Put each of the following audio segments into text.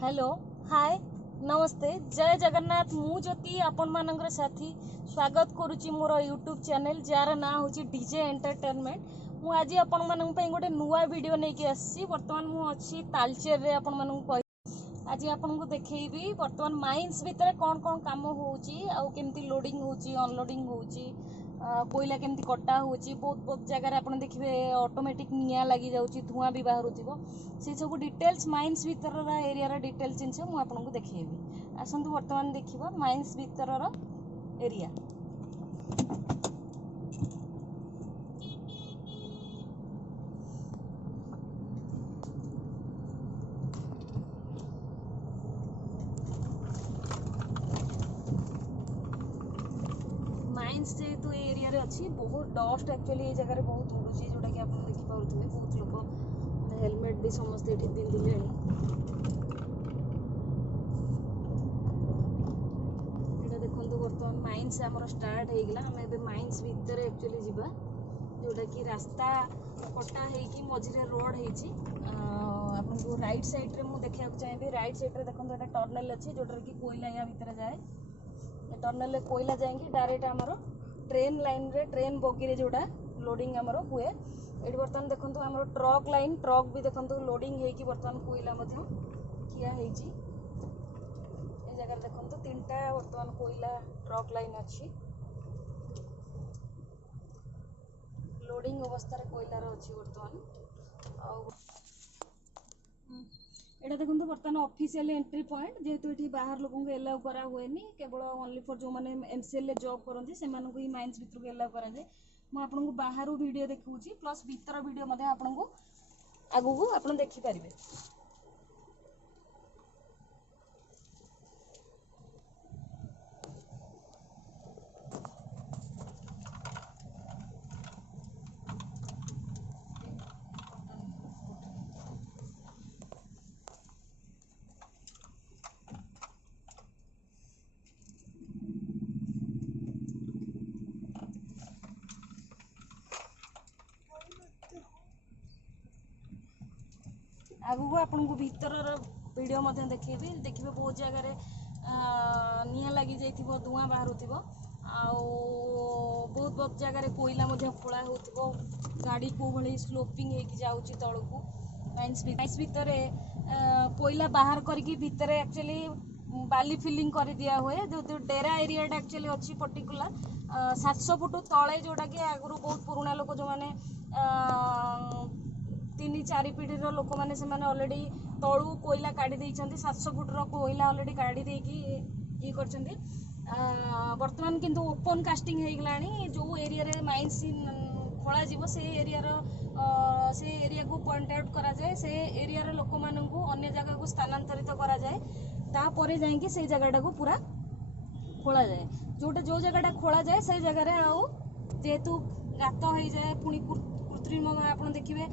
Hello hi नमस्ते जय जगन्नाथ मु ज्योति आपण मानकर साथी स्वागत करुच्ची मोर यूट्यूब चैनल जार ना हूँ डीजे एंटरटेनमेंट। मु आज आपण मानक गोटे नुआ वीडियो नहीं आसी बर्तमान मु अच्छी तालचेर रे आपण मानक आज आपन को देखैबी बर्तमान माइंस भितर कौन कौन काम होउची आउ केमती लोडिंग होउची अनलोडिंग होउची कोयला केमती कटा होउची बहुत बहुत जगह रे आपण देखिबे ऑटोमेटिक निया लागि जाउची धुआं भी बाहरुथिबो से सब डिटेल्स माइंस भितर रा एरिया रा डिटेल्स जिनस मु आपन को देखैबी। आसंतु वर्तमान देखिबा माइंस भितर रा एरिया। माइंस जेहेतु एरिया रे अच्छी बहुत डस्ट एक्चुअली ये जगह बहुत उड़ूची जोटा कि आप देखी पारे बहुत लोग हेलमेट भी समस्त ये पिंधिले देखो बर्तमान माइंस आमर स्टार्ट हो गला आम ए माइंस भितर एक्चुअली जीवा जोटा कि रास्ता कटा होगी मझे रोड आपको राइट साइड रे मु देखा चाहिए राइट साइड रे देखो एटा टर्नेल अच्छी जोटा कि कोयला या भितर जाए टर्नेल रे कोयला जाएंगे डायरेक्ट आमर ट्रेन लाइन रे ट्रेन बगी रे जोड़ा लोडिंग आमर हुए ये बर्तमान देखो आमर ट्रक लाइन ट्रक भी देखो लोडिंग होगी बर्तमान कोयला किया ए जगह देखो तीनटा बर्तमान कोयला ट्रक लाइन अच्छी लोडिंग अवस्था कोयलार अच्छी बर्तमान एटा देखो बर्तमान ऑफिशियल एंट्री पॉइंट जेहेतु ये बाहर लोगों को एलाउ करा हुए केवल ओनली फॉर जो मैंने एमसीएल जॉब करते से ही माइंस भितर को एलाउ कराए मुझे आपको बाहर वीडियो देखा प्लस भीतर वीडियो आपको आगू आप देखिपारे। आगू आपको भीतर वीडियो देखी देखिए बहुत जगह निया लगी जाइए धुआं बाहर बहुत बहुत जगह कोयला खोला हो गाड़ी को भली स्लोपिंग होगी तल को माइंस भितर कोयला बाहर करके भितर एक्चुअली बाली फिलिंग कर दिया हुए जो डेरा एरिया एक्चुअली अच्छी पर्टिकुलर 700 फुट तले जोटा कि आगु बहुत पुराना लोक जो मैंने 3-4 पीढ़ी लोक मैंने अलरेडी तलू कोयला काढ़ी 700 फुट्र कोयला अलरेडी काढ़ी ये बर्तमान किंतु ओपन कास्टिंग हो गला जो एरिया रे माइंस खोल से एरिया को पॉइंट आउट करा जाए से एरिया रे लोक मानू अन्य जगह को स्थानांतरित करा जाए तापर जाइए से जगह को पूरा खोल जाए जोटा जो जगह खोल जाए से जगह आउ जेहेतु गात हो जाए पुणी कृत्रिम आप देखिए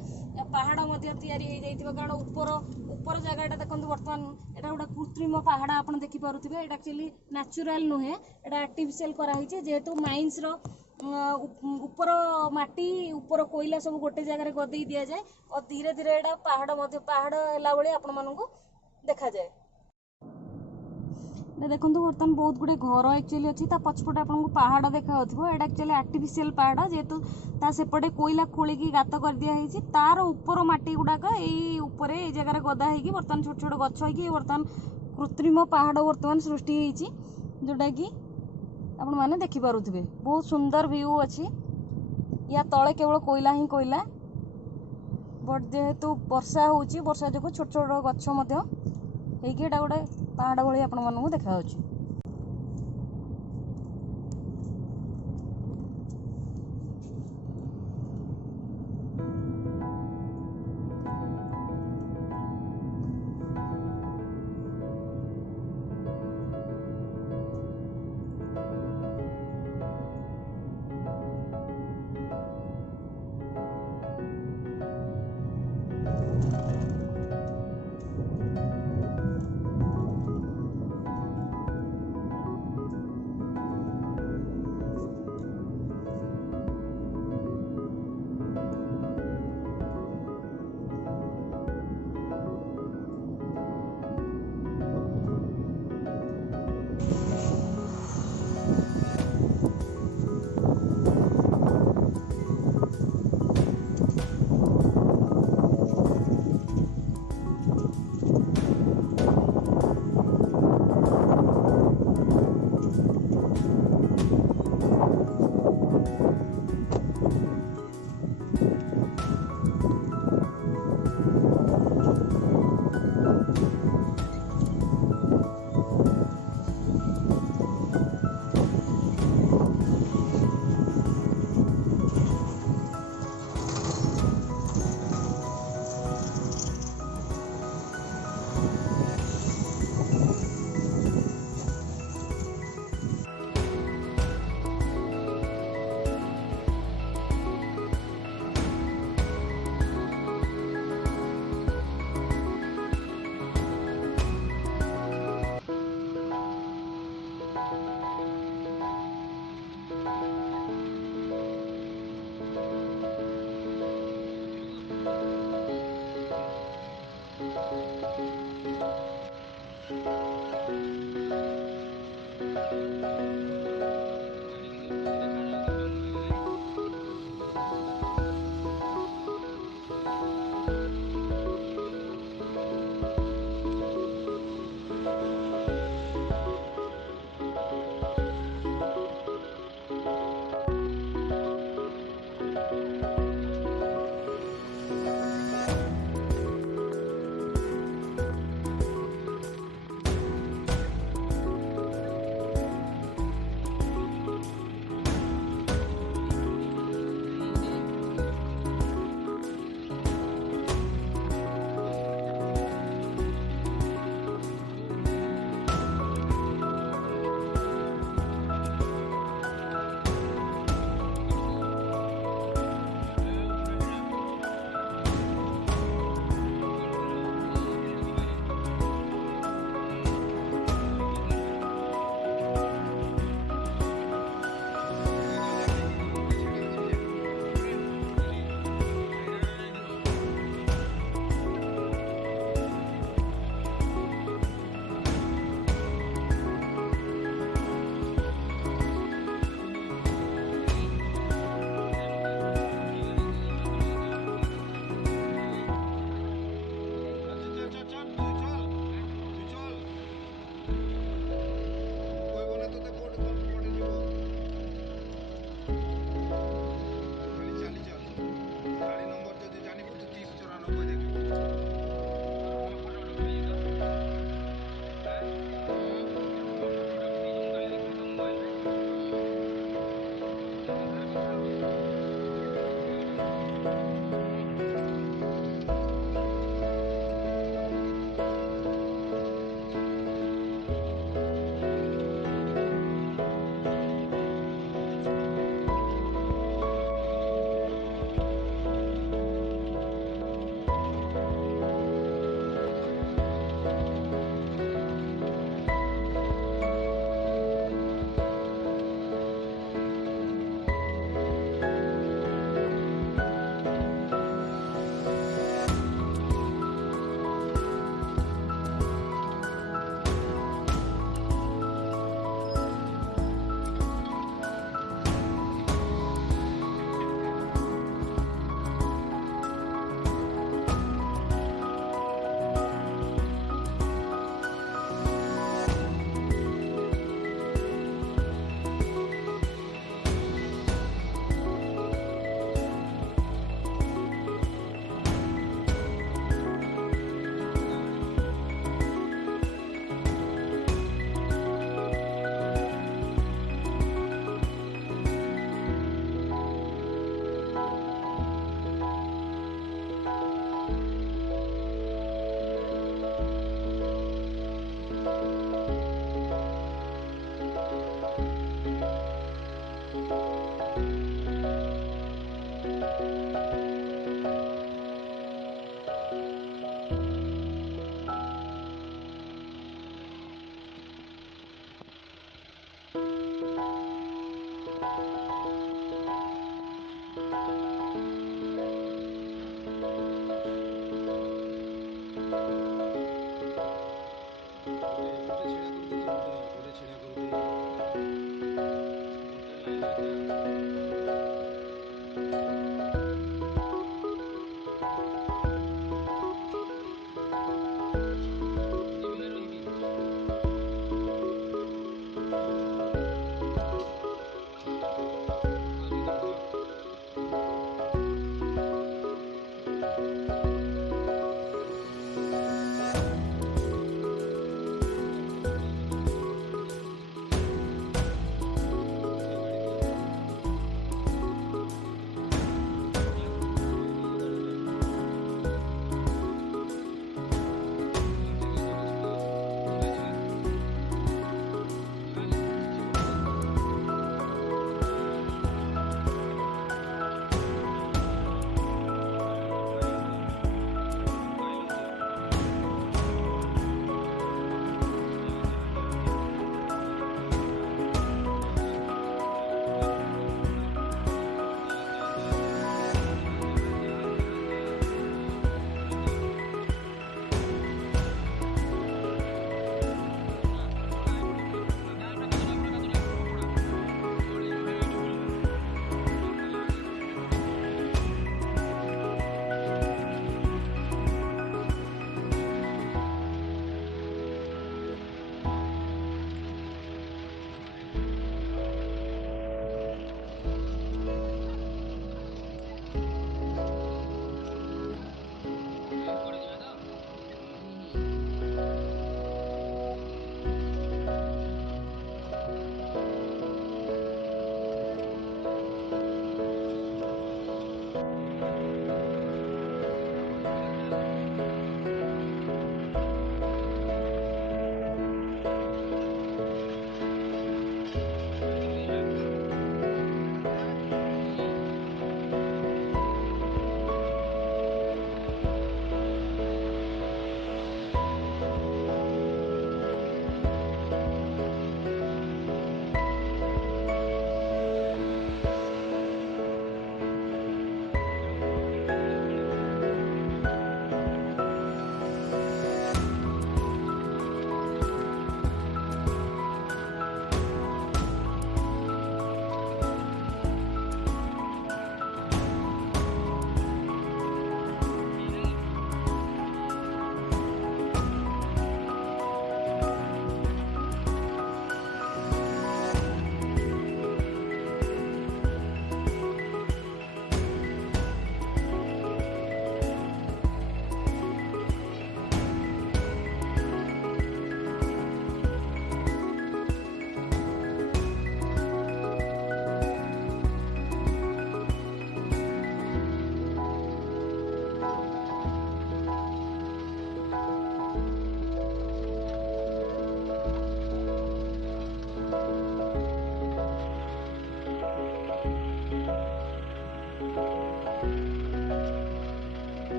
पहाड़ कारण ऊपर जगह देखो बर्तमान यहाँ गोटे कृत्रिम पहाड़ आप देखिपे एक्चुअली नेचुरल नुहे यहाँ आर्टिफिशियल कराई जेहेतु माइंस ऊपर माटी ऊपर कोयला सब गोटे जगह गदे दि जाए और धीरे धीरे यहाँ पहाड़ है आपण देखा जाए। देखो बर्तमान बहुत गुड़े घर एक्चुअली अच्छी पछपटे आपको पहाड़ देखा यहाँ एक्चुअली आर्टिफिशियल पहाड़ जेहेतु सेपटे कोयला खोलिकी गात कर दिखाई तार ऊपर माटी गुड़ाक ये जगह गदा हो बर्तमान छोट छोट गछ हो बर्तमान कृत्रिम पहाड़ बर्तमान सृष्टि होती जोटा कि आपण मैंने देखिपे बहुत सुंदर व्यू अच्छी या तले केवल कोयला ही कोयला बट जेहेतु वर्षा होची वर्षा जो छोट छोट गछ गोटे पहाड़ भाई आपण मानू देखा।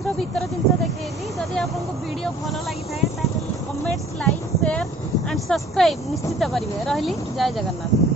ମାଇନ୍ସର ଭିତର ଜିନିଷ ଦେଖେଇଲି। ଯଦି ଆପଣଙ୍କୁ ଭିଡ଼ିଓ ଭଲ ଲାଗିଥାଏ ତାହେଲେ comments, like, share and subscribe ନିଶ୍ଚିତ କରିବେ। ରହିଲି, ଜୟ ଜଗନ୍ନାଥ।